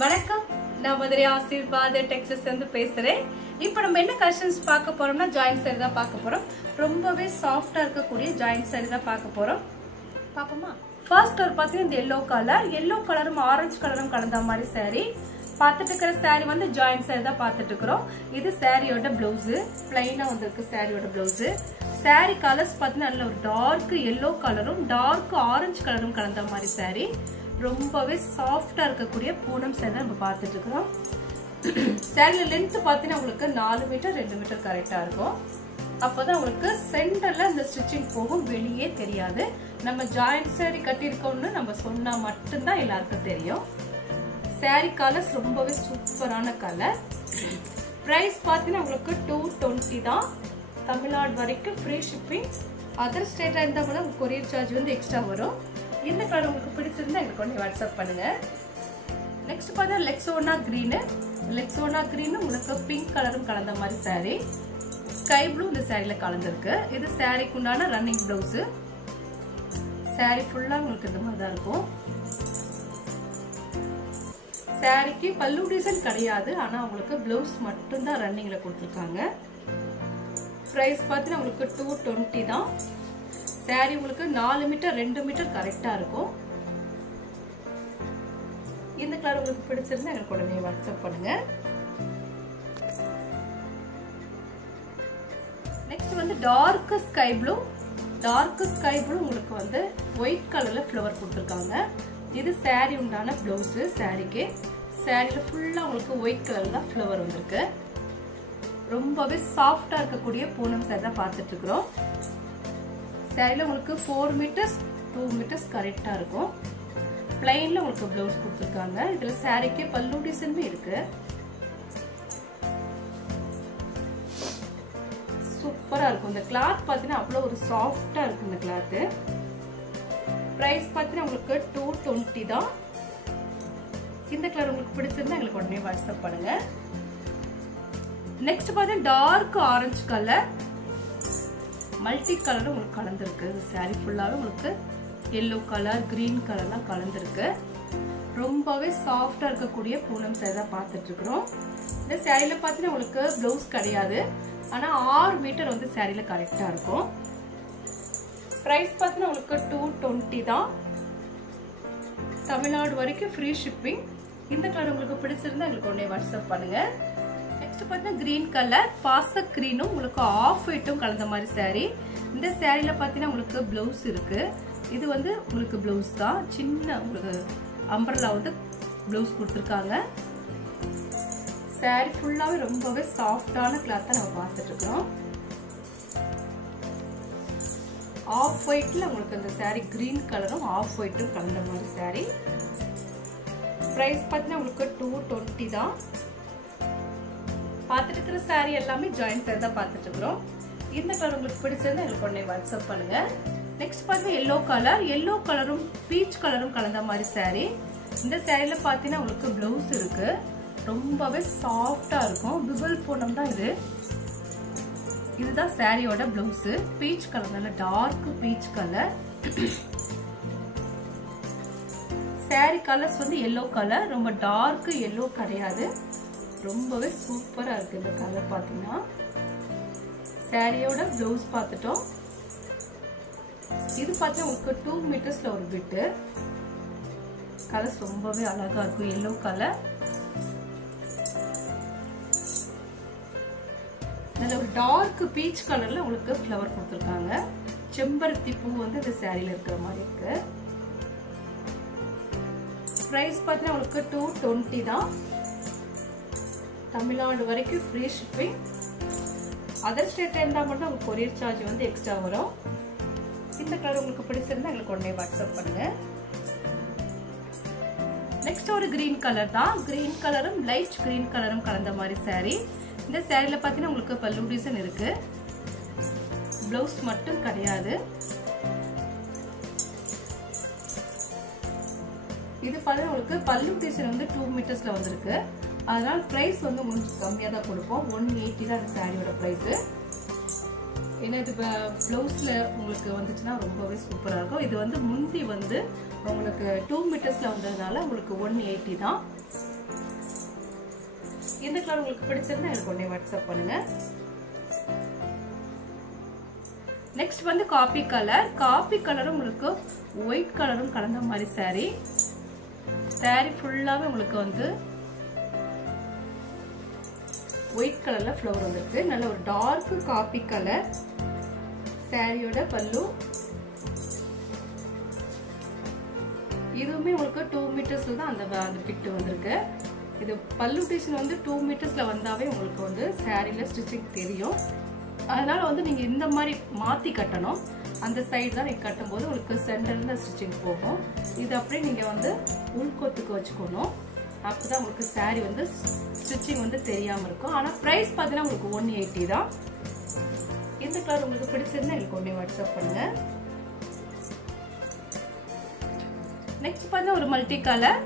வணக்கம், நான் மதுரை ஆசீர்வாத டெக்ஸ்டைல்ஸ்ல இருந்து பேசுறேன். இப்போ நம்ம என்ன கலெக்ஷன்ஸ் பார்க்க போறோம்னா ஜாயிண்ட் saree தான் பார்க்க போறோம். ரொம்பவே சாஃப்ட்டா இருக்கக்கூடிய ஜாயிண்ட் saree தான் பார்க்க போறோம். பாப்போமா? ஃபர்ஸ்ட் ஒரு பாத்தீங்கன்னா இந்த yellow கலரும் ஆரஞ்சு கலரும் கலந்த மாதிரி saree. பார்த்துட்டு இருக்கிற saree வந்து ஜாயிண்ட் saree தான் பார்த்துட்டு இருக்கிறோம். இது சாரியோட பிளவுஸ், பிளைனா வந்திருக்கு சாரியோட பிளவுஸ். saree கலர்ஸ் பாத்தீங்கன்னா நல்ல ஒரு டார்க் yellow கலரும் டார்க் ஆரஞ்சு கலரும் கலந்த மாதிரி saree. ரொம்பவே சாஃப்ட்டா இருக்கக்கூடிய பூனம் saree தான் நம்ம பார்த்துட்டு இருக்கிறோம். saree லென்த் பாத்தீங்கன்னா உங்களுக்கு 4 மீட்டர் 2 மீட்டர் கரெக்டா இருக்கும். அப்பதான் உங்களுக்கு சென்டர்ல இந்த ஸ்டிச்சிங் போகும், வெளியே தெரியாது. நம்ம ஜாயிண்ட் saree கட்டியிருக்கோம்னு நம்ம சொன்னா மட்டும்தான் எல்லாருக்கும் தெரியும். saree கலர்ஸ் ரொம்பவே சூப்பரான கலர். பிரைஸ் பாத்தீங்கன்னா உங்களுக்கு 220 தான். தமிழ்நாடு வரைக்கும் ஃப்ரீ ஷிப்பிங். அதர் ஸ்டேட்டா இருந்தா கூட கொரியர் சார்ஜ் வந்து எக்ஸ்ட்ரா வரும். இந்த கலர் உங்களுக்கு பிடிச்சிருந்தா எங்களுக்கு கொஞ்சம் வாட்ஸ்அப் பண்ணுங்க. நெக்ஸ்ட் பார்த்தா லெக்ஸோனா கிரீன் உங்களுக்கு பிங்க் கலரும் கலந்த மாதிரி saree. ஸ்கை ப்ளூ இந்த சாரியில கலந்துருக்கு. இது சாரிக்கு உண்டான ரன்னிங் பிளவுஸ். saree ஃபுல்லா உங்களுக்கு இந்த மாதிரி தான் இருக்கும். சாரிக்கு பல்லு டிசைன் கிடையாது, ஆனா உங்களுக்கு பிளவுஸ் மட்டும் தான் ரன்னிங்ல கொடுத்துருக்காங்க. பிரைஸ் பார்த்தீங்கன்னா உங்களுக்கு 220 தான். saree உங்களுக்கு 4 மீட்டர் 2 மீட்டர் கரெக்டா இருக்கும். இந்த கலர் உங்களுக்கு பிடிச்சிருந்தா எனக்கு உடனே வாட்ஸ்அப் பண்ணுங்க. நெக்ஸ்ட் வந்து டார்க் ஸ்கை ப்ளூ உங்களுக்கு வந்து ஒயிட் கலர்ல ஃப்ளவர் கொடுத்துருக்காங்க. இது saree உண்டான பிளவுஸ். சாரியில ஃபுல்லா உங்களுக்கு ஒயிட் கலர்ல ஃப்ளவர் வந்திருக்கு. ரொம்பவே சாஃப்டா இருக்கக்கூடிய பூனம் saree தான் பார்த்துட்டு இருக்கிறோம். சாரியில உங்களுக்கு 4 மீட்டர்ஸ் 2 மீட்டர்ஸ் கரெக்டா இருக்கும். பிளைன்ல உங்களுக்கு பிளவுஸ் கொடுத்துருக்காங்க. இதுல சாரிக்கு பல்லு டிசைனுமே இருக்கு. சூப்பரா இருக்கும். இந்த கிளாத் பாத்தீங்கன்னா அவ்வளவு ஒரு சாஃப்டா இருக்கு இந்த கிளாத். பிரைஸ் பாத்தீங்கன்னா உங்களுக்கு 220 தான். இந்த கலர் உங்களுக்கு பிடிச்சிருந்தா எங்களுக்கு உடனே வாட்ஸ்அப் பண்ணுங்க. நெக்ஸ்ட் பாத்தீங்கன்னா dark orange colour, multi colour உங்களுக்கு கலந்துருக்கு. saree ஃபுல்லாவே உங்களுக்கு yellow கலர் கிரீன் கலர்லாம் கலந்துருக்கு. ரொம்பவே சாஃப்டா இருக்கக்கூடிய பூனம் saree தான் பார்த்துட்டு இருக்கிறோம். இந்த சாரியில பாத்தீங்கன்னா உங்களுக்கு பிளவுஸ் கிடையாது, ஆனா 6 மீட்டர் வந்து சாரியில கரெக்டா இருக்கும். பிரைஸ் பாத்தீங்கன்னா உங்களுக்கு 220 தான். தமிழ்நாடு வரைக்கும் ஃப்ரீ ஷிப்பிங். இந்த கலர் உங்களுக்கு பிடிச்சிருந்தா எங்களுக்கு உடனே வாட்ஸ்அப் பண்ணுங்க. நெக்ஸ்ட் பாத்தீங்கன்னா கிரீன் கலர் பாசக் கிரீனும் உங்களுக்கு ஆஃப் ஒயிட்டும் கலந்த மாதிரி saree. இந்த சாரியில பாத்தீங்கன்னா உங்களுக்கு பிளவுஸ் இருக்கு. இது வந்து உங்களுக்கு பிளவுஸ் தான். சின்ன உங்களுக்கு அம்பர்லா வந்து பிளவுஸ் கொடுத்துருக்காங்க. saree ஃபுல்லாவே ரொம்பவே சாஃப்டான கிளாத் தான் நம்ம பார்த்துட்டு இருக்கோம். ஆஃப் ஒயிட்ல உங்களுக்கு இந்த saree கிரீன் கலரும் ஆஃப் ஒயிட்டும் கலந்த மாதிரி saree. பிரைஸ் பாத்தீங்கன்னா உங்களுக்கு 220 தான். பார்த்துட்டு இருக்கிற saree எல்லாமே ஜாயிண்ட் saree தான் பார்த்துட்டு இருக்கிறோம். இந்த கலர் உங்களுக்கு பிடிச்சிருந்தா எங்களுக்கு உடனே வாட்ஸ்அப் பண்ணுங்க. நெக்ஸ்ட் பாத்தீங்கன்னா எல்லோ கலரும் பீச் கலரும் கலந்த மாதிரி saree. இந்த சாரியில பாத்தீங்கன்னா உங்களுக்கு பிளவுஸ் இருக்கு. ரொம்பவே சாஃப்டா இருக்கும். பிபிள் பூனம் தான் இது. இதுதான் சாரியோட பிளவுஸ். பீச் கலர், நல்ல dark peach colour. saree colours வந்து எல்லோ கலர், ரொம்ப டார்க் எல்லோ கிடையாது. ரொம்பவே சூப்பரா இருக்கு இந்த கலர். பாத்தீங்கன்னா சாரியோட பிளவுஸ் பார்த்துட்டோம். இது பாத்தீங்கன்னா உங்களுக்கு 2 மீட்டர்ஸ்ல ஒரு பிட்டு. கலர்ஸ் ரொம்பவே அழகா இருக்கும். எல்லோ கலர், நல்ல ஒரு டார்க் பீச் கலர்ல உங்களுக்கு ஃப்ளவர் கொடுத்துருக்காங்க. செம்பருத்தி பூ வந்து இந்த சாரியில இருக்கிற மாதிரி இருக்கு. பிரைஸ் பாத்தீங்கன்னா உங்களுக்கு 220 தான். தமிழ்நாடு வரைக்கும் ஃப்ரீ ஷிப்பிங். அதர் ஸ்டேட் இருந்தா மட்டும் உங்களுக்கு கொரியர் சார்ஜ் வந்து எக்ஸ்ட்ரா வரும். இந்த கலர் உங்களுக்கு பிடிச்சிருந்தா எங்களுக்கு உடனே வாட்ஸ்அப் பண்ணுங்க. நெக்ஸ்ட் ஒரு கிரீன் கலர் தான். கிரீன் கலரும் லைட் கிரீன் கலரும் கலந்த மாதிரி saree. இந்த சாரியில பாத்தீங்கன்னா உங்களுக்கு பல்லு டிசைன் இருக்கு. பிளவுஸ் மட்டும் கிடையாது. இது பாத்தீங்கன்னா உங்களுக்கு பல்லு டிசைன் வந்து 2 மீட்டர்ஸ்ல வந்திருக்கு. அதனால பிரைஸ் வந்து கொஞ்சம் கம்மியா தான் கொடுப்போம். 180 தான் இந்த சாரியோட பிரைஸ். ஏன்னா இது பிளவுஸ்ல உங்களுக்கு வந்துச்சுன்னா ரொம்பவே சூப்பரா இருக்கும். இது வந்து முந்தி வந்து உங்களுக்கு 2 மீட்டர்ஸ்ல வந்ததுனால உங்களுக்கு 180 தான். இந்த கலர் உங்களுக்கு பிடிச்சிருந்தா எனக்கு உடனே வாட்ஸ்அப் பண்ணுங்க. நெக்ஸ்ட் வந்து காபி கலர். காபி கலரும் உங்களுக்கு ஒயிட் கலரும் கலந்த மாதிரி saree. saree ஃபுல்லாவே உங்களுக்கு வந்து ஒயிட் கலர்ல ஃப்ளவர் வந்திருக்கு. நல்ல ஒரு டார்க் காபி கலர். சாரியோட பல்லு இதுவுமே உங்களுக்கு 2 மீட்டர்ஸ்ல தான் அந்த பிட் வந்திருக்கு. இது பல்லு டிசைன் வந்து 2 மீட்டர்ஸ்ல வந்தாவே உங்களுக்கு வந்து சாரியில ஸ்டிச்சிங் தெரியும். அதனால வந்து நீங்க இந்த மாதிரி மாத்தி கட்டணும். அந்த சைடு தான் நீங்க கட்டும்போது உங்களுக்கு சென்டர்ல ஸ்டிச்சிங் போகும். இது அப்படியே நீங்க வந்து உள்கொத்துக்கு வச்சுக்கணும். அப்பதான் உங்களுக்கு சாரி வந்து ஸ்டிச்சிங் வந்து தெரியாம இருக்கும். ஆனா பிரைஸ் பாத்தீங்கன்னா உங்களுக்கு 180 தான். இந்த கலர் உங்களுக்கு பிடிச்சிருந்தா எனக்கு உடனே வாட்ஸ்அப் பண்ணுங்க. நெக்ஸ்ட் பாத்தீங்கன்னா ஒரு மல்டி கலர்.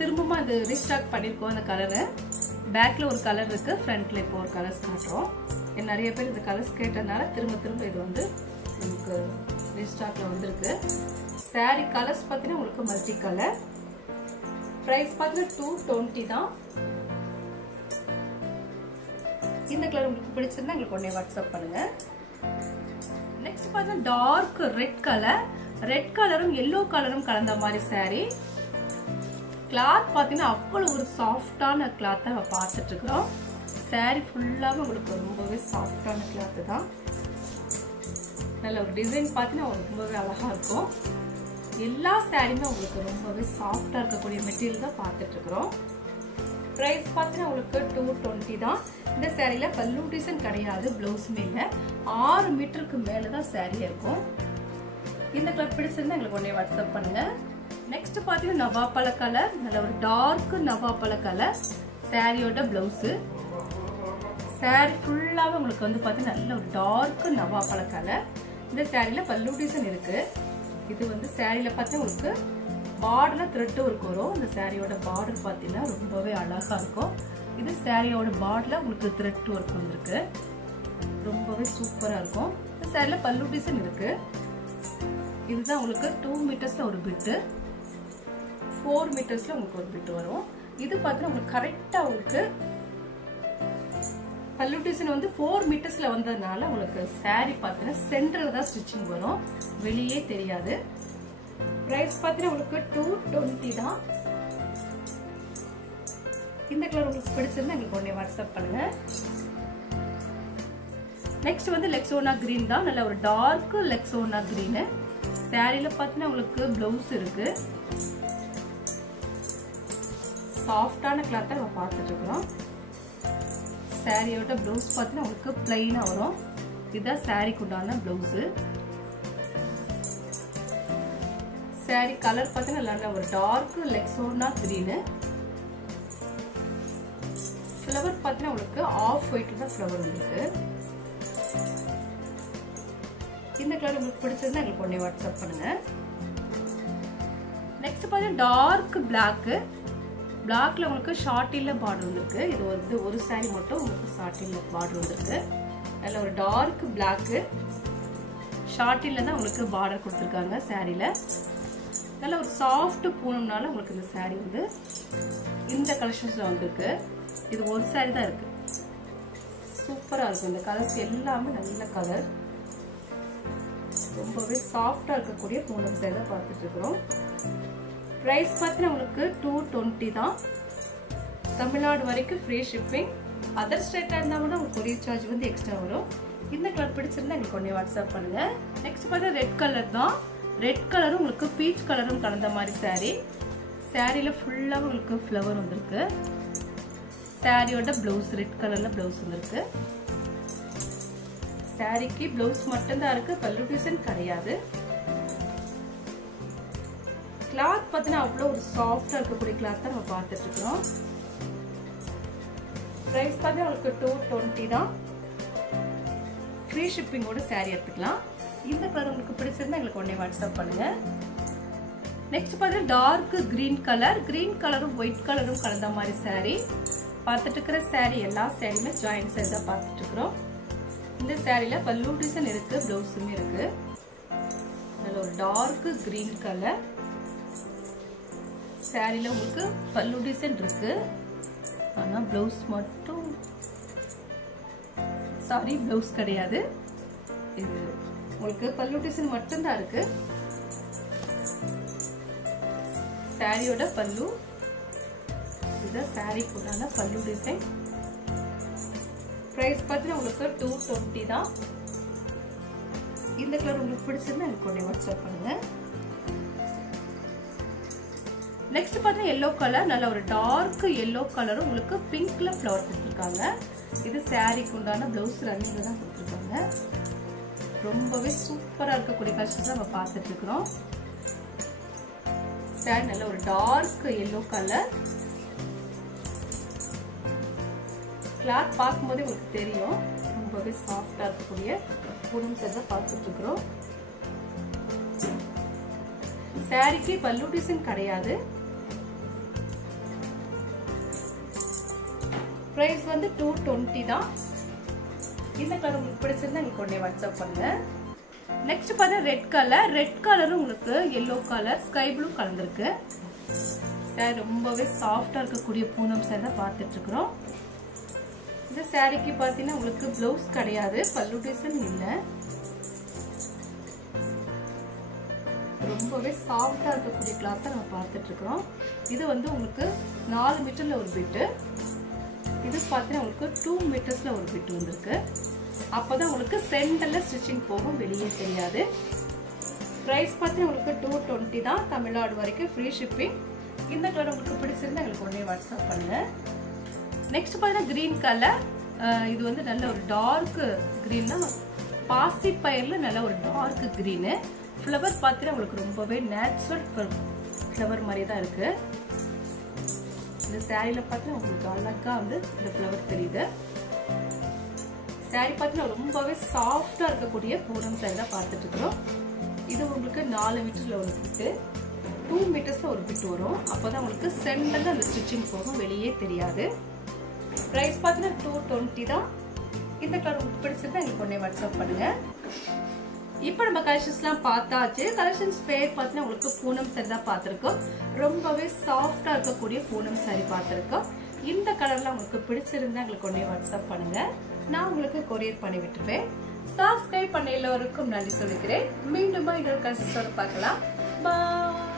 திரும்பவும் அது ரீஸ்டாக் பண்ணிருக்கோம். அந்த கலரு பேக்ல ஒரு கலர் இருக்கு, ஃப்ரண்ட்ல இப்போ ஒரு கலர்ஸ் காட்டுறோம். நிறைய பேர் இந்த கலர்ஸ் கேட்டதுனால திரும்ப இது வந்து நமக்கு ரீஸ்டாக்ல வந்திருக்கு. சாரி கலர்ஸ் பாத்தீங்கன்னா உங்களுக்கு மல்டி கலர். பிரைஸ் பாத்தீங்கன்னா 220 தான். இந்த கலர் உங்களுக்கு பிடிச்சிருந்தா உங்களுக்கு உடனே வாட்ஸ்அப் பண்ணுங்க. நெக்ஸ்ட் பாத்தீங்கன்னா டார்க் ரெட் கலர். ரெட் கலரும் எல்லோ கலரும் கலந்த மாதிரி saree. கிளாத் பாத்தீங்கன்னா அவ்வளவு ஒரு சாஃப்டான கிளாத் நம்ம பார்த்துட்டு இருக்கோம். saree ஃபுல்லாவே உங்களுக்கு ரொம்பவே சாஃப்டான கிளாத் தான். நல்ல ஒரு டிசைன் பாத்தீங்கன்னா ரொம்பவே அழகா இருக்கும். எல்லா சாரியுமே உங்களுக்கு ரொம்பவே சாஃப்டா இருக்கக்கூடிய மெட்டீரியல் தான் பார்த்துட்டு இருக்கிறோம். பிரைஸ் பாத்தீங்கன்னா உங்களுக்கு 220 தான். இந்த சாரியில பல்லு டிசைன் கிடையாது, பிளவுஸுமே இல்லை. 6 மீட்டருக்கு மேலதான் சாரி இருக்கும். இந்த கலர் பிடிச்சிருந்தா எங்களுக்கு உடனே வாட்ஸ்அப் பண்ணுங்க. நெக்ஸ்ட் பாத்தீங்கன்னா நவாப்பழ கலர். நல்ல ஒரு டார்க் நவாப்பழ கலர். சாரியோட பிளவுஸ். சாரி ஃபுல்லாவே உங்களுக்கு வந்து பாத்தீங்கன்னா நல்ல ஒரு டார்க் நவாப்பழ கலர். இந்த சாரியில பல்லு டிசைன் இருக்கு. இது வந்து சாரியில பாத்தீங்கன்னா உங்களுக்கு பார்டர்ல த்ரெட் ஒர்க் வரும். இந்த சாரியோட பார்டர் பாத்தீங்கன்னா ரொம்பவே அழகா இருக்கும். இது சாரியோட பார்டர்ல உங்களுக்கு த்ரெட் ஒர்க் வந்திருக்கு. ரொம்பவே சூப்பரா இருக்கும். இந்த சாரியில பல்லு டிசைன் இருக்கு. இதுதான் உங்களுக்கு 2 மீட்டர்ஸ்ல ஒரு பிட்டு, 4 மீட்டர்ஸ்ல உங்களுக்கு ஒரு பிட்டு வரும். இது பாத்தீங்கன்னா உங்களுக்கு கரெக்டா உங்களுக்கு பல்லு டிசைன் வந்து 4 மீட்டர்ஸ்ல வந்ததுனால உங்களுக்கு சாரி பாத்தீங்கன்னா சென்டர்ல தான் ஸ்டிச்சிங் வரும், வெளியே தெரியாது. பிரைஸ் பாத்தீங்கன்னா உங்களுக்கு 220 தான். இந்த கலர் உங்களுக்கு பிடிச்சிருந்தா எங்களுக்கு உடனே வாட்ஸ்அப் பண்ணுங்க. நெக்ஸ்ட் வந்து லெக்ஸோனா கிரீன் தான். நல்ல ஒரு டார்க் லெக்ஸோனா கிரீன். சாரியில பாத்தீங்கன்னா உங்களுக்கு பிளவுஸ் இருக்கு. சாஃப்டான கிளாத்தை நம்ம பார்த்துட்டு இருக்கிறோம். சாரியோட பிளவுஸ் பாத்தீங்கன்னா உங்களுக்கு பிளைனா வரும். இதுதான் சாரிக்கு உண்டான பிளவுஸ். சாரி கலர் பாத்தீங்கன்னா நல்ல ஒரு டார்க் லெக்ஸோனா கிரீன். ஃப்ளவர் பாத்தீங்கன்னா உங்களுக்கு ஆஃப் ஒயிட்ல தான் ஃப்ளவர் இருக்கு. இந்த கலர் உங்களுக்கு பிடிச்சிருந்தா எங்களுக்கு உடனே வாட்ஸ்அப் பண்ணுங்க. நெக்ஸ்ட் பாத்தீங்கன்னா டார்க் பிளாக். பிளாக்ல உங்களுக்கு ஷார்ட்டில பார்டர் வந்திருக்கு. இது வந்து ஒரு சாரி மட்டும் உங்களுக்கு ஷார்ட்டில பார்டர் வந்திருக்கு. நல்ல ஒரு டார்க் பிளாக் ஷார்ட்டில தான் உங்களுக்கு பார்டர் கொடுத்துருக்காங்க. சாரியில நல்ல ஒரு சாஃப்ட் பூனம்னால உங்களுக்கு இந்த சாரி வந்து இந்த கலெக்ஷன்ஸ்ல வந்திருக்கு. இது ஒரு சாரி தான் இருக்கு. சூப்பரா இருக்கும். இந்த கலர்ஸ் எல்லாமே நல்ல கலர். ரொம்பவே சாஃப்டா இருக்கக்கூடிய பூனம் சாரி தான் பார்த்துட்டு இருக்கிறோம். பிரைஸ் பார்த்தீங்கன்னா உங்களுக்கு 220 தான். தமிழ்நாடு வரைக்கும் ஃப்ரீ ஷிப்பிங். அதர் ஸ்டேட்டா இருந்தா கூட உங்களுக்கு கொரியர் சார்ஜ் வந்து எக்ஸ்ட்ரா வரும். இந்த கலர் பிடிச்சிருந்தா எனக்கு உடனே வாட்ஸ்அப் பண்ணுங்க. நெக்ஸ்ட் பார்த்தா ரெட் கலர் தான். ரெட் கலரும் உங்களுக்கு பீச் கலரும் கலந்த மாதிரி சாரி. சாரியில ஃபுல்லா உங்களுக்கு ஃப்ளவர் வந்திருக்கு. சாரியோட பிளவுஸ் ரெட் கலர்ல பிளவுஸ் வந்திருக்கு. சாரிக்கு பிளவுஸ் மட்டும்தான் இருக்கு, பல்லு டிசைன் கிடையாது. கிளாத் பார்த்தீங்கன்னா அவ்வளோ ஒரு சாஃப்டா இருக்கக்கூடிய கிளாத் தான் நம்ம பார்த்துட்டு இருக்கோம். பிரைஸ் பார்த்தீங்கன்னா உங்களுக்கு 220 தான். ஃப்ரீ ஷிப்பிங்கோட சாரி எடுத்துக்கலாம். இந்த கலர் உங்களுக்கு பிடிச்சிருந்தா எங்களுக்கு உடனே வாட்ஸ்அப் பண்ணுங்க. நெக்ஸ்ட் பார்த்தீங்கன்னா டார்க் கிரீன் கலர். கிரீன் கலரும் ஒயிட் கலரும் கலந்த மாதிரி சாரி. பார்த்துட்டு இருக்கிற சாரி எல்லா சாரியுமே ஜாயிண்ட் சாரி தான் பார்த்துட்டு இருக்கிறோம். இந்த சாரியில பல்லு டிசைன் இருக்கு, பிளவுஸுமே இருக்கு. நல்ல ஒரு டார்க் கிரீன் கலர். சாரில உங்களுக்கு பல்லு டிசைன் இருக்கு. ஆனா பிளவுஸ் மட்டும் சாரி பிளவுஸ் கிடையாது. இது உங்களுக்கு பல்லு டிசைன் மட்டும் தான் இருக்கு. சாரியோட பல்லு இது. சாரிக்குள்ளான பல்லு டிசைன். பிரைஸ் பார்த்தீங்கன்னா உங்களுக்கு 220 தான். இந்த கலர் உங்களுக்கு பிடிச்சிருந்தா எனக்கு உடனே வாட்ஸ்அப் பண்ணுங்க. நெக்ஸ்ட் பார்த்தீங்கன்னா எல்லோ கலர். நல்ல ஒரு டார்க் எல்லோ கலரும் உங்களுக்கு பிங்க்ல ஃப்ளவர் கொடுத்துருக்காங்க. இது சாரிக்கு உண்டான பிளவுஸ் ரன்னிங்ல தான் கொடுத்துருக்காங்க. ரொம்பவே சூப்பரா இருக்கக்கூடிய கலெக்ஷன்ஸ் நம்ம பார்த்துட்டு இருக்கிறோம். சாரி நல்ல ஒரு டார்க் எல்லோ கலர். கிளாத் பார்க்கும்போதே உங்களுக்கு தெரியும் ரொம்பவே சாஃப்டா இருக்கக்கூடிய பூனம் சாரி பார்த்துட்டு இருக்கிறோம். சாரிக்கு பல்லு டிசைன் கிடையாது. பிரைஸ் வந்து 220 தான். இந்த கலர் உங்களுக்கு பிடிச்சிருந்தா எனக்கு உடனே வாட்ஸ்அப் பண்ணுங்க. நெக்ஸ்ட் பார்த்தா ரெட் கலர். ரெட் கலரும் உங்களுக்கு எல்லோ கலர் ஸ்கை ப்ளூ கலந்துருக்கு. சாரி ரொம்பவே சாஃப்டா இருக்கக்கூடிய பூனம் சாரி தான் பார்த்துட்டு இருக்கிறோம். இந்த சாரிக்கு பார்த்தீங்கன்னா உங்களுக்கு பிளவுஸ் கிடையாது, பல்லு டிசைன் இல்லை. ரொம்பவே சாஃப்டா இருக்கக்கூடிய கிளாத் நம்ம பார்த்துட்டு இருக்கிறோம். இது வந்து உங்களுக்கு 4 மீட்டர்ல ஒரு பிட்டு. இது பார்த்தீங்கன்னா உங்களுக்கு 2 மீட்டர்ஸ்ல ஒரு பிட் வந்திருக்கு. அப்பதான் உங்களுக்கு சென்டர்ல ஸ்டிச்சிங் போகும், வெளியே தெரியாது. பிரைஸ் பார்த்தீங்கன்னா உங்களுக்கு 220 தான். தமிழ்நாடு வரைக்கும் ஃப்ரீ ஷிப்பிங். இந்த கலர் உங்களுக்கு பிடிச்சிருந்தா எங்களுக்கு உடனே வாட்ஸ்அப் பண்ணுங்க. நெக்ஸ்ட் பார்த்தீங்கன்னா கிரீன் கலர். இது வந்து நல்ல ஒரு டார்க் கிரீன் தான். பாசி பயிர்ல நல்ல ஒரு டார்க் கிரீனு. ஃப்ளவர் பார்த்தீங்கன்னா உங்களுக்கு ரொம்பவே நேச்சுரல் ஃப்ளவர் மாதிரி தான் இருக்கு. இந்த சாரியில பார்த்தீங்கன்னா உங்களுக்கு அழகா வந்து இந்த ஃப்ளவர் தெரியுது. சாரி பார்த்தீங்கன்னா ரொம்பவே சாஃப்டா இருக்கக்கூடிய பூனம் சாரி தான் பார்த்துட்டு இருக்கிறோம். இது உங்களுக்கு 4 மீட்டர்ல ஒரு பிட்டு, 2 மீட்டர்ஸ்ல ஒரு பிட் வரும். அப்பதான் உங்களுக்கு சென்டர்ல அந்த ஸ்டிச்சிங் போகும், வெளியே தெரியாது. பிரைஸ் பார்த்தீங்கன்னா 220 தான். இந்த கலர் உங்களுக்கு பிடிச்சிருந்தா எங்களுக்கு உடனே வாட்ஸ்அப் பண்ணுங்க. இப்போ நம்ம கலெக்ஷன்ஸ்லாம் பார்த்தாச்சு. கலெக்ஷன்ஸ் பேர் பார்த்தீங்கன்னா உங்களுக்கு பூனம் சாரி தான் பார்த்துருக்கோம். ரொம்பவே சாஃப்டா இருக்கக்கூடிய பூனம் சாரி பார்த்துருக்கோம். இந்த கலர்லாம் உங்களுக்கு பிடிச்சிருந்தா எங்களுக்கு உடனே வாட்ஸ்அப் பண்ணுங்க. நான் உங்களுக்கு கொரியர் பண்ணி விட்டுருவேன். சப்ஸ்கிரைப் பண்ண எல்லோருக்கும் நன்றி சொல்லிக்கிறேன். மீண்டும் இன்னொரு கலெக்ஷன்ஸோட பார்க்கலாம். பாய்.